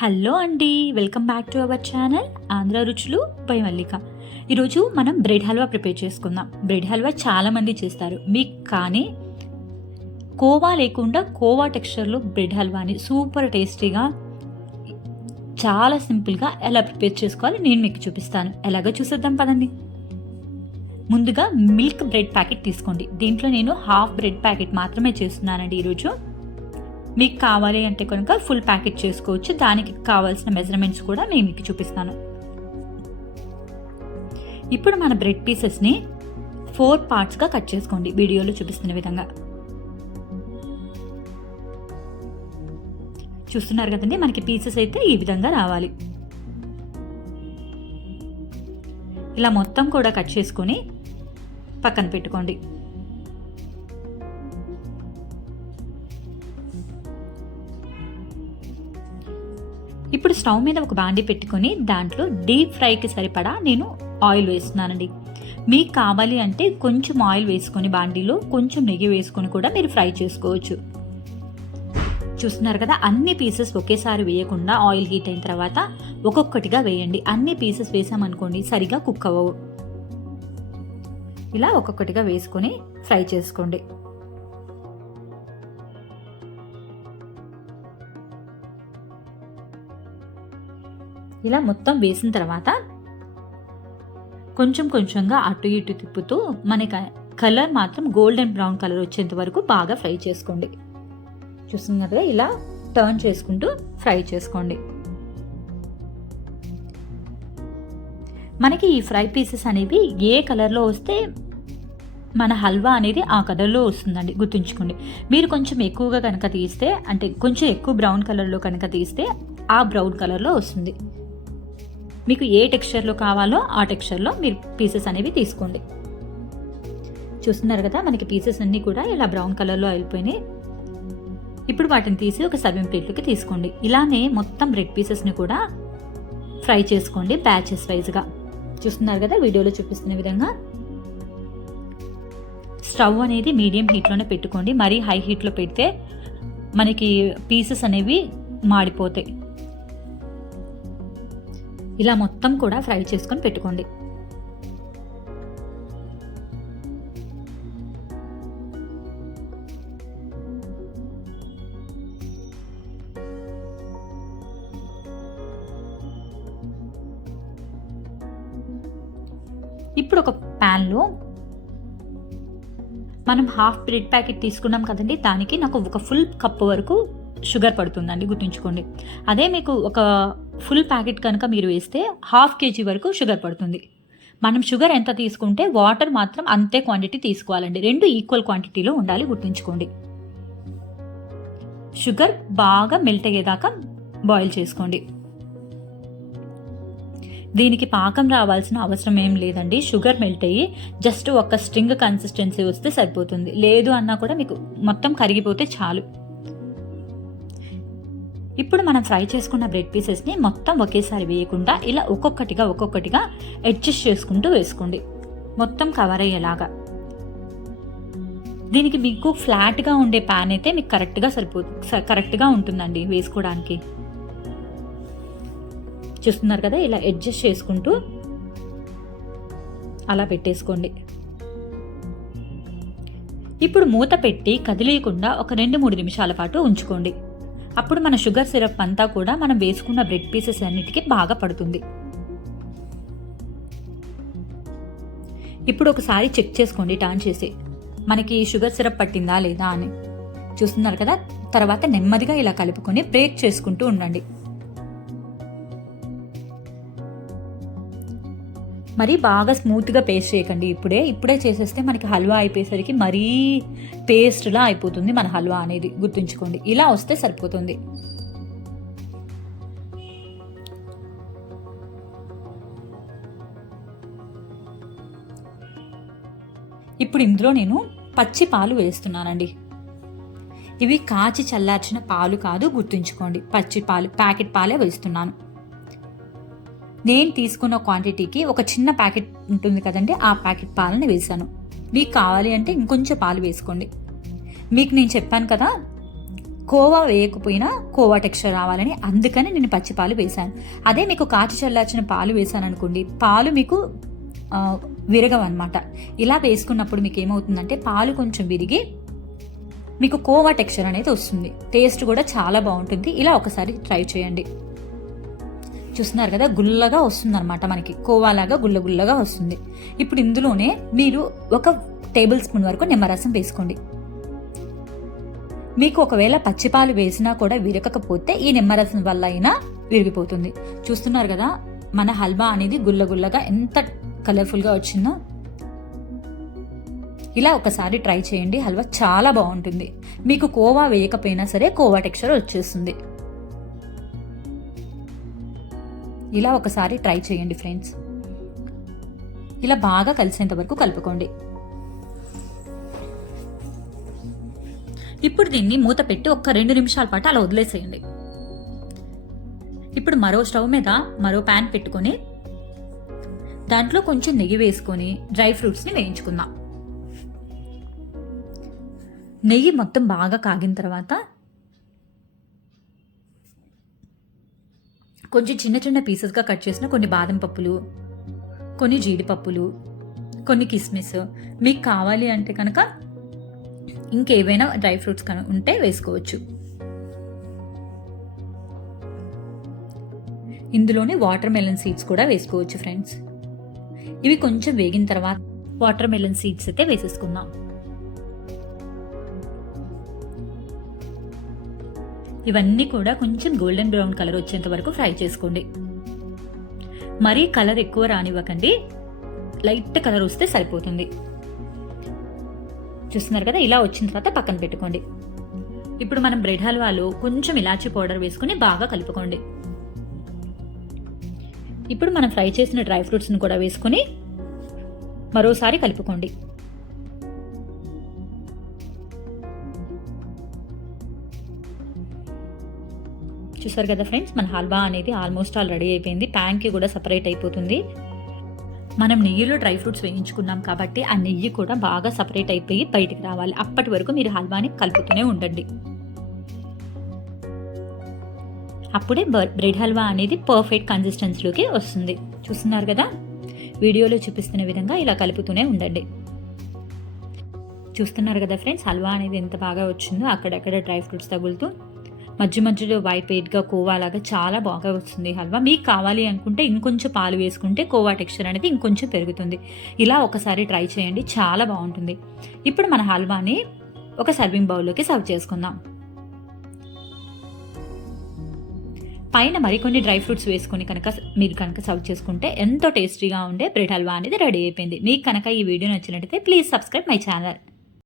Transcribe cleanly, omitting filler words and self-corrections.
Hello అండి, welcome back to our channel Andhra రుచులు by మల్లిక. ఈరోజు మనం బ్రెడ్ హల్వా ప్రిపేర్ చేసుకుందాం. బ్రెడ్ హల్వా చాలామంది చేస్తారు, మీకు కానీ కోవా లేకుండా కోవా టెక్స్చర్లో బ్రెడ్ హల్వాని సూపర్ టేస్టీగా చాలా సింపుల్గా ఎలా ప్రిపేర్ చేసుకోవాలి నేను మీకు చూపిస్తాను. ఎలాగో చూసేద్దాం పదండి. ముందుగా మిల్క్ బ్రెడ్ ప్యాకెట్ తీసుకోండి. దీంట్లో నేను హాఫ్ బ్రెడ్ ప్యాకెట్ మాత్రమే చేస్తున్నానండి ఈరోజు. మీకు కావాలి అంటే కనుక ఫుల్ ప్యాకెట్ చేసుకోవచ్చు. దానికి కావాల్సిన మెజర్మెంట్స్ కూడా నేను మీకు చూపిస్తాను. ఇప్పుడు మన బ్రెడ్ పీసెస్ని 4 పార్ట్స్గా కట్ చేసుకోండి వీడియోలో చూపిస్తున్న విధంగా. చూస్తున్నారు కదండి, మనకి పీసెస్ అయితే ఈ విధంగా రావాలి. ఇలా మొత్తం కూడా కట్ చేసుకొని పక్కన పెట్టుకోండి. ఇప్పుడు స్టవ్ మీద ఒక బాండీ పెట్టుకొని దాంట్లో డీప్ ఫ్రైకి సరిపడా నేను ఆయిల్ వేస్తున్నానండి. మీకు కావాలి అంటే కొంచెం ఆయిల్ వేసుకొని బాండీలో కొంచెం నెయ్యి వేసుకొని కూడా మీరు ఫ్రై చేసుకోవచ్చు. చూస్తున్నారు కదా, అన్ని పీసెస్ ఒకేసారి వేయకుండా ఆయిల్ హీట్ అయిన తర్వాత ఒక్కొక్కటిగా వేయండి. అన్ని పీసెస్ వేసామనుకోండి సరిగా కుక్ అవ్వవు. ఇలా ఒక్కొక్కటిగా వేసుకొని ఫ్రై చేసుకోండి. ఇలా మొత్తం వేసిన తర్వాత కొంచెం కొంచెంగా అటు ఇటు తిప్పుతూ మనకి కలర్ మాత్రం గోల్డెన్ బ్రౌన్ కలర్ వచ్చేంత వరకు బాగా ఫ్రై చేసుకోండి. చూస్తున్నారు కదా, ఇలా టర్న్ చేసుకుంటూ ఫ్రై చేసుకోండి. మనకి ఈ ఫ్రై పీసెస్ అనేవి ఏ కలర్లో వస్తే మన హల్వా అనేది ఆ కలర్లో వస్తుందండి, గుర్తుంచుకోండి. మీరు కొంచెం ఎక్కువగా కనుక తీస్తే, అంటే కొంచెం ఎక్కువ బ్రౌన్ కలర్లో కనుక తీస్తే ఆ బ్రౌన్ కలర్లో వస్తుంది. మీకు ఏ టెక్స్చర్లో కావాలో ఆ టెక్స్చర్లో మీరు పీసెస్ అనేవి తీసుకోండి. చూస్తున్నారు కదా, మనకి పీసెస్ అన్నీ కూడా ఇలా బ్రౌన్ కలర్లో అయిపోయినాయి. ఇప్పుడు వాటిని తీసి ఒక సర్వింగ్ ప్లేట్లోకి తీసుకోండి. ఇలానే మొత్తం బ్రెడ్ పీసెస్ని కూడా ఫ్రై చేసుకోండి బ్యాచెస్ వైజ్గా. చూస్తున్నారు కదా, వీడియోలో చూపిస్తున్న విధంగా. స్టవ్ అనేది మీడియం హీట్లోనే పెట్టుకోండి. మరీ హై హీట్లో పెడితే మనకి పీసెస్ అనేవి మాడిపోతాయి. ఇలా మొత్తం కూడా ఫ్రై చేసుకొని పెట్టుకోండి. ఇప్పుడు ఒక ప్యాన్లో మనం హాఫ్ బ్రెడ్ ప్యాకెట్ తీసుకున్నాం కదండి, దానికి నాకు ఒక ఫుల్ కప్ వరకు షుగర్ పడుతుందండి, గుర్తుంచుకోండి. అదే మీకు ఒక ఫుల్ ప్యాకెట్ కనుక మీరు వేస్తే ½ kg వరకు షుగర్ పడుతుంది. మనం షుగర్ ఎంత తీసుకుంటే వాటర్ మాత్రం అంతే క్వాంటిటీ తీసుకోవాలండి. 2 ఈక్వల్ క్వాంటిటీలో ఉండాలి, గుర్తుంచుకోండి. షుగర్ బాగా మెల్ట్ అయ్యేదాకా బాయిల్ చేసుకోండి. దీనికి పాకం రావాల్సిన అవసరం ఏం లేదండి. షుగర్ మెల్ట్ అయ్యి జస్ట్ ఒక స్ట్రింగ్ కన్సిస్టెన్సీ వస్తే సరిపోతుంది. లేదు అన్నా కూడా మీకు మొత్తం కరిగిపోతే చాలు. ఇప్పుడు మనం ఫ్రై చేసుకున్న బ్రెడ్ పీసెస్ని మొత్తం ఒకేసారి వేయకుండా ఇలా ఒక్కొక్కటిగా అడ్జస్ట్ చేసుకుంటూ వేసుకోండి, మొత్తం కవర్ అయ్యేలాగా. దీనికి మీకు ఫ్లాట్గా ఉండే ప్యాన్ అయితే మీకు కరెక్ట్గా ఉంటుందండి వేసుకోవడానికి. చూస్తున్నారు కదా, ఇలా అడ్జస్ట్ చేసుకుంటూ అలా పెట్టేసుకోండి. ఇప్పుడు మూత పెట్టి కదిలీయకుండా ఒక 2-3 నిమిషాల పాటు ఉంచుకోండి. అప్పుడు మన షుగర్ సిరప్ అంతా కూడా మనం వేసుకున్న బ్రెడ్ పీసెస్ అన్నిటికీ బాగా పడుతుంది. ఇప్పుడు ఒకసారి చెక్ చేసుకోండి, టర్న్ చేసి మనకి షుగర్ సిరప్ పట్టిందా లేదా అని. చూస్తున్నారు కదా, తర్వాత నెమ్మదిగా ఇలా కలుపుకొని బ్రేక్ చేసుకుంటూ ఉండండి. మరీ బాగా స్మూత్గా పేస్ట్ చేయకండి. ఇప్పుడే చేసేస్తే మనకి హల్వా అయిపోయేసరికి మరీ పేస్ట్లా అయిపోతుంది మన హల్వా అనేది, గుర్తుంచుకోండి. ఇలా వస్తే సరిపోతుంది. ఇప్పుడు ఇందులో నేను పచ్చి పాలు వేస్తున్నానండి. ఇవి కాచి చల్లార్చిన పాలు కాదు, గుర్తుంచుకోండి. పచ్చి పాలు, ప్యాకెట్ పాలే వేస్తున్నాను. నేను తీసుకున్న క్వాంటిటీకి ఒక చిన్న ప్యాకెట్ ఉంటుంది కదండి, ఆ ప్యాకెట్ పాలని వేసాను. మీకు కావాలి అంటే ఇంకొంచెం పాలు వేసుకోండి. మీకు నేను చెప్పాను కదా, కోవా వేయకపోయినా కోవా టెక్స్చర్ రావాలని, అందుకని నేను పచ్చి పాలు వేశాను. అదే మీకు కాచి చల్లార్చిన పాలు వేసాను అనుకోండి, పాలు మీకు విరగవన్నమాట. ఇలా వేసుకున్నప్పుడు మీకు ఏమవుతుందంటే పాలు కొంచెం విరిగి మీకు కోవా టెక్స్చర్ అనేది వస్తుంది. టేస్ట్ కూడా చాలా బాగుంటుంది. ఇలా ఒకసారి ట్రై చేయండి. చూస్తున్నారు కదా, గుల్లగా వస్తుంది అనమాట, మనకి కోవాలాగా గుల్లగా వస్తుంది. ఇప్పుడు ఇందులోనే మీరు 1 టేబుల్ స్పూన్ వరకు నిమ్మరసం వేసుకోండి. మీకు ఒకవేళ పచ్చిపాలు వేసినా కూడా విరగకపోతే ఈ నిమ్మరసం వల్ల అయినా విరిగిపోతుంది. చూస్తున్నారు కదా, మన హల్వా అనేది గుల్లగా ఎంత కలర్ఫుల్గా వచ్చిందో. ఇలా ఒకసారి ట్రై చేయండి, హల్వా చాలా బాగుంటుంది. మీకు కోవా వేయకపోయినా సరే కోవా టెక్స్చర్ వచ్చేస్తుంది. ఇలా ఒకసారి ట్రై చేయండి ఫ్రెండ్స్. ఇలా బాగా కలిసేంత వరకు కలుపుకోండి. ఇప్పుడు దీన్ని మూత పెట్టి 2 నిమిషాల పాటు అలా వదిలేసేయండి. ఇప్పుడు మరో స్టవ్ మీద మరో ప్యాన్ పెట్టుకొని దాంట్లో కొంచెం నెయ్యి వేసుకొని డ్రై ఫ్రూట్స్ని వేయించుకుందాం. నెయ్యి మొత్తం బాగా కాగిన తర్వాత కొంచెం చిన్న పీసెస్గా కట్ చేసిన కొన్ని బాదం పప్పులు, కొన్ని జీడిపప్పులు, కొన్ని కిస్మిస్, మీకు కావాలి అంటే కనుక ఇంకేవైనా డ్రై ఫ్రూట్స్ ఉంటే వేసుకోవచ్చు. ఇందులోనే వాటర్ మెలన్ సీడ్స్ కూడా వేసుకోవచ్చు ఫ్రెండ్స్. ఇవి కొంచెం వేగిన తర్వాత వాటర్ మెలన్ సీడ్స్ అయితే వేసేసుకుందాం. ఇవన్నీ కూడా కొంచెం గోల్డెన్ బ్రౌన్ కలర్ వచ్చేంత వరకు ఫ్రై చేసుకోండి. మరీ కలర్ ఎక్కువ రానివ్వకండి, లైట్ కలర్ వస్తే సరిపోతుంది. చూస్తున్నారు కదా, ఇలా వచ్చిన తర్వాత పక్కన పెట్టుకోండి. ఇప్పుడు మనం బ్రెడ్ హల్వాలో కొంచెం ఇలాచీ పౌడర్ వేసుకుని బాగా కలుపుకోండి. ఇప్పుడు మనం ఫ్రై చేసిన డ్రై ఫ్రూట్స్ని కూడా వేసుకుని మరోసారి కలుపుకోండి. చూసారు కదా ఫ్రెండ్స్, మన హల్వా అనేది ఆల్మోస్ట్ ఆల్ రెడీ అయిపోయింది. ప్యాన్కి కూడా సపరేట్ అయిపోతుంది. మనం నెయ్యిలో డ్రై ఫ్రూట్స్ వేయించుకున్నాం కాబట్టి ఆ నెయ్యి కూడా బాగా సపరేట్ అయిపోయి బయటికి రావాలి. అప్పటి వరకు మీరు హల్వాని కలుపుతూనే ఉండండి. అప్పుడే బ్రెడ్ హల్వా అనేది పర్ఫెక్ట్ కన్సిస్టెన్సీలోకి వస్తుంది. చూస్తున్నారు కదా, వీడియోలో చూపిస్తున్న విధంగా ఇలా కలుపుతూనే ఉండండి. చూస్తున్నారు కదా ఫ్రెండ్స్, హల్వా అనేది ఎంత బాగా వచ్చిందో, అక్కడక్కడ డ్రై ఫ్రూట్స్ తగులుతూ మధ్యలో వైట్ వెయిట్గా కోవాలాగా చాలా బాగా వస్తుంది హల్వా. మీకు కావాలి అనుకుంటే ఇంకొంచెం పాలు వేసుకుంటే కోవా టెక్స్చర్ అనేది ఇంకొంచెం పెరుగుతుంది. ఇలా ఒకసారి ట్రై చేయండి, చాలా బాగుంటుంది. ఇప్పుడు మన హల్వాని ఒక సర్వింగ్ బౌల్లోకి సర్వ్ చేసుకుందాం. పైన మరికొన్ని డ్రై ఫ్రూట్స్ వేసుకొని మీరు సర్వ్ చేసుకుంటే ఎంతో టేస్టీగా ఉండే బ్రెడ్ హల్వా అనేది రెడీ అయిపోయింది. మీకు కనుక ఈ వీడియో నచ్చినట్టయితే ప్లీజ్ సబ్స్క్రైబ్ మై ఛానల్.